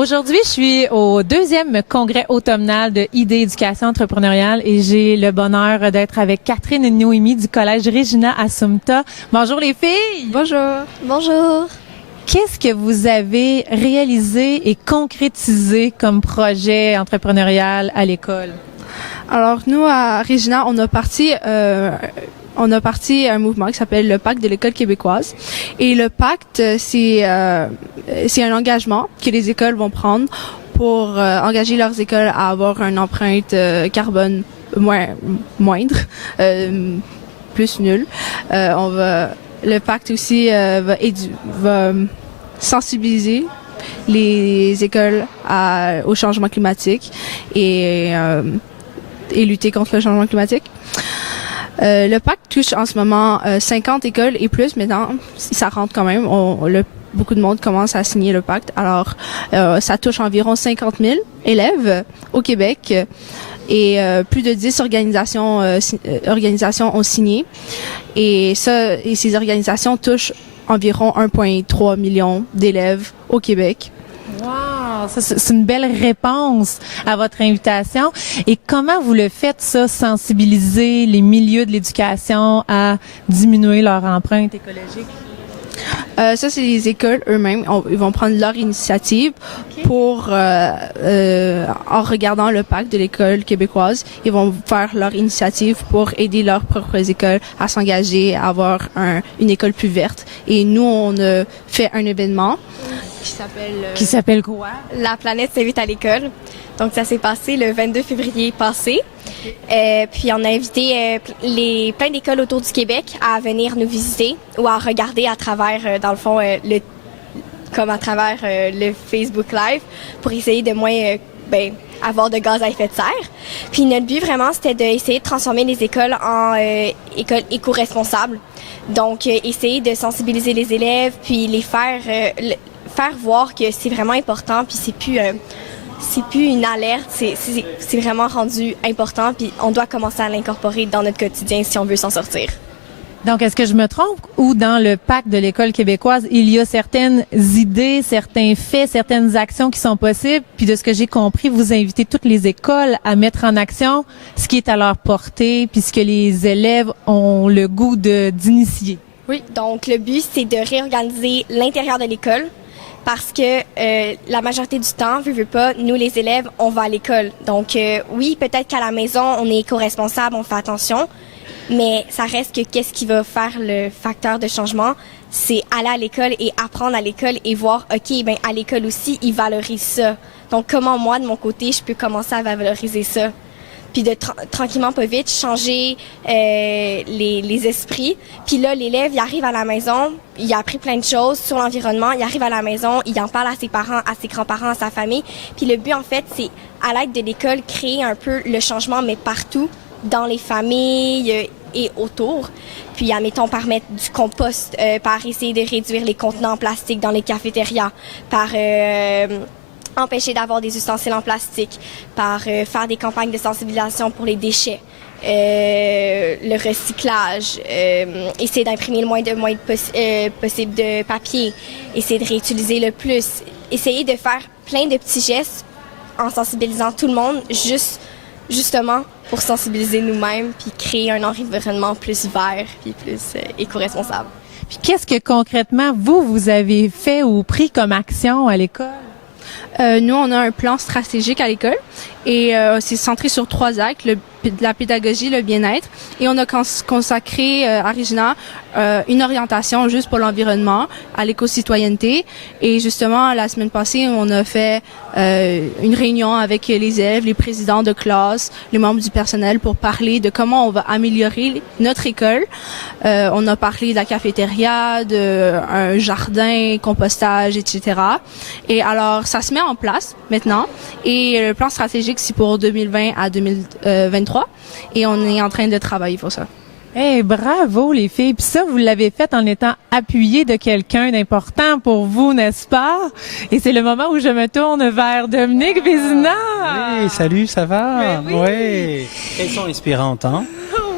Aujourd'hui, je suis au deuxième congrès automnal de Idées Éducation entrepreneuriale et j'ai le bonheur d'être avec Catherine et Noémie du Collège Regina Assumpta. Bonjour les filles! Bonjour! Bonjour! Qu'est-ce que vous avez réalisé et concrétisé comme projet entrepreneurial à l'école? Alors, nous, à Regina, on a parti un mouvement qui s'appelle le Pacte de l'école québécoise. Et le pacte, c'est un engagement que les écoles vont prendre pour engager leurs écoles à avoir une empreinte carbone moindre, plus nulle. Le pacte aussi va sensibiliser les écoles au changement climatique et lutter contre le changement climatique. Le pacte touche en ce moment 50 écoles et plus. Maintenant, ça rentre quand même. Beaucoup de monde commence à signer le pacte. Alors, ça touche environ 50 000 élèves au Québec et plus de 10 organisations ont signé. Et ces organisations touchent environ 1,3 million d'élèves au Québec. Wow! Ça, c'est une belle réponse à votre invitation. Et comment vous le faites, ça, sensibiliser les milieux de l'éducation à diminuer leur empreinte écologique? Ça, c'est les écoles eux-mêmes. Ils vont prendre leur initiative pour, en regardant le pacte de l'école québécoise, ils vont faire leur initiative pour aider leurs propres écoles à s'engager, à avoir une école plus verte. Et nous, on a fait un événement qui s'appelle quoi? La planète s'invite à l'école. Donc, ça s'est passé le 22 février passé. Puis, on a invité plein d'écoles autour du Québec à venir nous visiter ou à regarder à travers, dans le fond, comme à travers le Facebook Live pour essayer de moins avoir de gaz à effet de serre. Puis, notre but, vraiment, c'était d'essayer de transformer les écoles en écoles éco-responsables. Donc, essayer de sensibiliser les élèves, puis les faire voir que c'est vraiment important, puis c'est plus une alerte, c'est vraiment rendu important, puis on doit commencer à l'incorporer dans notre quotidien si on veut s'en sortir. Donc, est-ce que je me trompe ou dans le pacte de l'école québécoise, il y a certaines idées, certains faits, certaines actions qui sont possibles, puis de ce que j'ai compris, vous invitez toutes les écoles à mettre en action ce qui est à leur portée, puis ce que les élèves ont le goût d'initier. Oui. Donc, le but, c'est de réorganiser l'intérieur de l'école, parce que la majorité du temps, veut pas, nous les élèves, on va à l'école. Donc oui, peut-être qu'à la maison, on est éco-responsable, on fait attention, mais ça reste que qu'est-ce qui va faire le facteur de changement, c'est aller à l'école et apprendre à l'école et voir, OK, ben à l'école aussi, ils valorisent ça. Donc comment moi, de mon côté, je peux commencer à valoriser ça? Puis de tranquillement, pas vite, changer les esprits. Puis là, l'élève, il arrive à la maison, il a appris plein de choses sur l'environnement, il arrive à la maison, il en parle à ses parents, à ses grands-parents, à sa famille. Puis le but, en fait, c'est, à l'aide de l'école, créer un peu le changement, mais partout, dans les familles et autour. Puis, admettons, par mettre du compost, par essayer de réduire les contenants en plastique dans les cafétérias, par empêcher d'avoir des ustensiles en plastique, par faire des campagnes de sensibilisation pour les déchets, le recyclage, essayer d'imprimer le moins possible de papier, essayer de réutiliser le plus, essayer de faire plein de petits gestes en sensibilisant tout le monde, justement pour sensibiliser nous-mêmes puis créer un environnement plus vert puis plus éco-responsable. Puis qu'est-ce que concrètement vous avez fait ou pris comme action à l'école? Nous, on a un plan stratégique à l'école et c'est centré sur 3 actes, la pédagogie, le bien-être. Et on a consacré à Regina une orientation juste pour l'environnement, à l'éco-citoyenneté. Et justement, la semaine passée, on a fait une réunion avec les élèves, les présidents de classe, les membres du personnel pour parler de comment on va améliorer notre école. On a parlé de la cafétéria, d'un jardin, compostage, etc. Et alors, ça se met en place maintenant. Et le plan stratégique, c'est pour 2020 à 2023. Et on est en train de travailler pour ça. Hey, bravo les filles. Puis ça, vous l'avez fait en étant appuyé de quelqu'un d'important pour vous, n'est-ce pas? Et c'est le moment où je me tourne vers Dominique Vézina. Oui, salut, ça va? Oui. Elles sont inspirantes, hein?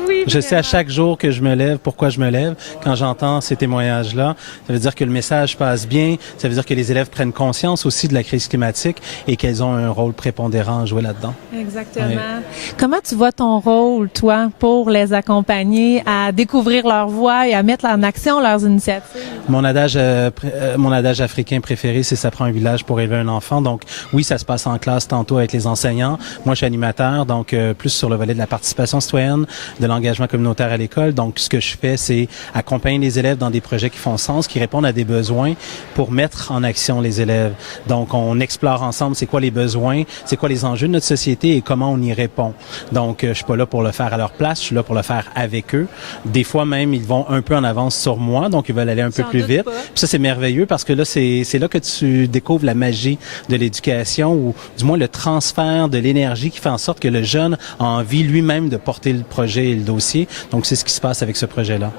Oui. Je sais à chaque jour que je me lève, pourquoi je me lève. Quand j'entends ces témoignages-là, ça veut dire que le message passe bien, ça veut dire que les élèves prennent conscience aussi de la crise climatique et qu'elles ont un rôle prépondérant à jouer là-dedans. Exactement. Oui. Comment tu vois ton rôle, toi, pour les accompagner à découvrir leur voix et à mettre en action leurs initiatives? Mon adage africain préféré, c'est « ça prend un village pour élever un enfant ». Donc oui, ça se passe en classe tantôt avec les enseignants. Moi, je suis animateur, donc plus sur le volet de la participation citoyenne, de l'engagement communautaire à l'école. Donc ce que je fais, c'est accompagner les élèves dans des projets qui font sens, qui répondent à des besoins pour mettre en action les élèves. Donc on explore ensemble c'est quoi les besoins, c'est quoi les enjeux de notre société et comment on y répond. Donc je suis pas là pour le faire à leur place, je suis là pour le faire avec eux. Des fois même, ils vont un peu en avance sur moi, donc ils veulent aller un peu plus vite. Puis ça, c'est merveilleux parce que là, c'est là que tu découvres la magie de l'éducation ou du moins le transfert de l'énergie qui fait en sorte que le jeune a envie lui-même de porter le projet et le dossier. Donc, c'est ce qui se passe avec ce projet-là.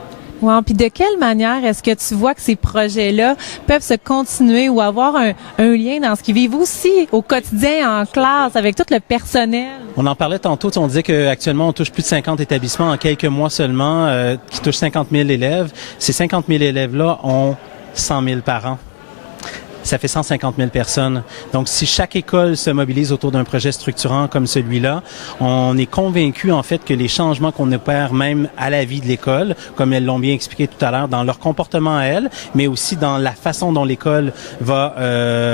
Wow. Puis de quelle manière est-ce que tu vois que ces projets-là peuvent se continuer ou avoir un lien dans ce qu'ils vivent aussi au quotidien en classe avec tout le personnel? On en parlait tantôt, on disait qu'actuellement on touche plus de 50 établissements en quelques mois seulement qui touchent 50 000 élèves. Ces 50 000 élèves-là ont 100 000 parents. Ça fait 150 000 personnes. Donc, si chaque école se mobilise autour d'un projet structurant comme celui-là, on est convaincu en fait que les changements qu'on opère même à la vie de l'école, comme elles l'ont bien expliqué tout à l'heure, dans leur comportement à elles, mais aussi dans la façon dont l'école va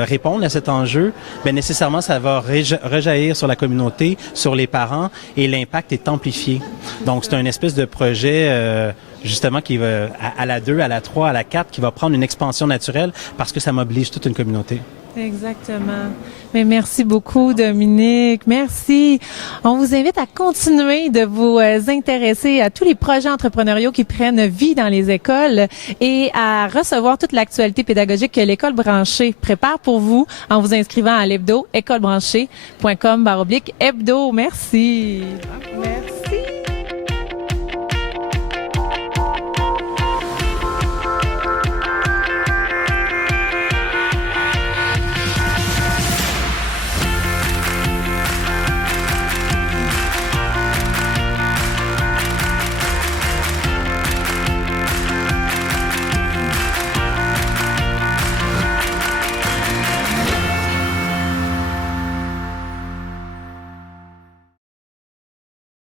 répondre à cet enjeu, bien nécessairement ça va rejaillir sur la communauté, sur les parents, et l'impact est amplifié. Donc, c'est un espèce de projet justement qui va à la 2, à la 3, à la 4, qui va prendre une expansion naturelle parce que ça mobilise toute une communauté. Exactement. Mais merci beaucoup, Dominique. Merci. On vous invite à continuer de vous intéresser à tous les projets entrepreneuriaux qui prennent vie dans les écoles et à recevoir toute l'actualité pédagogique que l'École branchée prépare pour vous en vous inscrivant à l'hebdo écolebranchée.com/hebdo. Merci. Merci.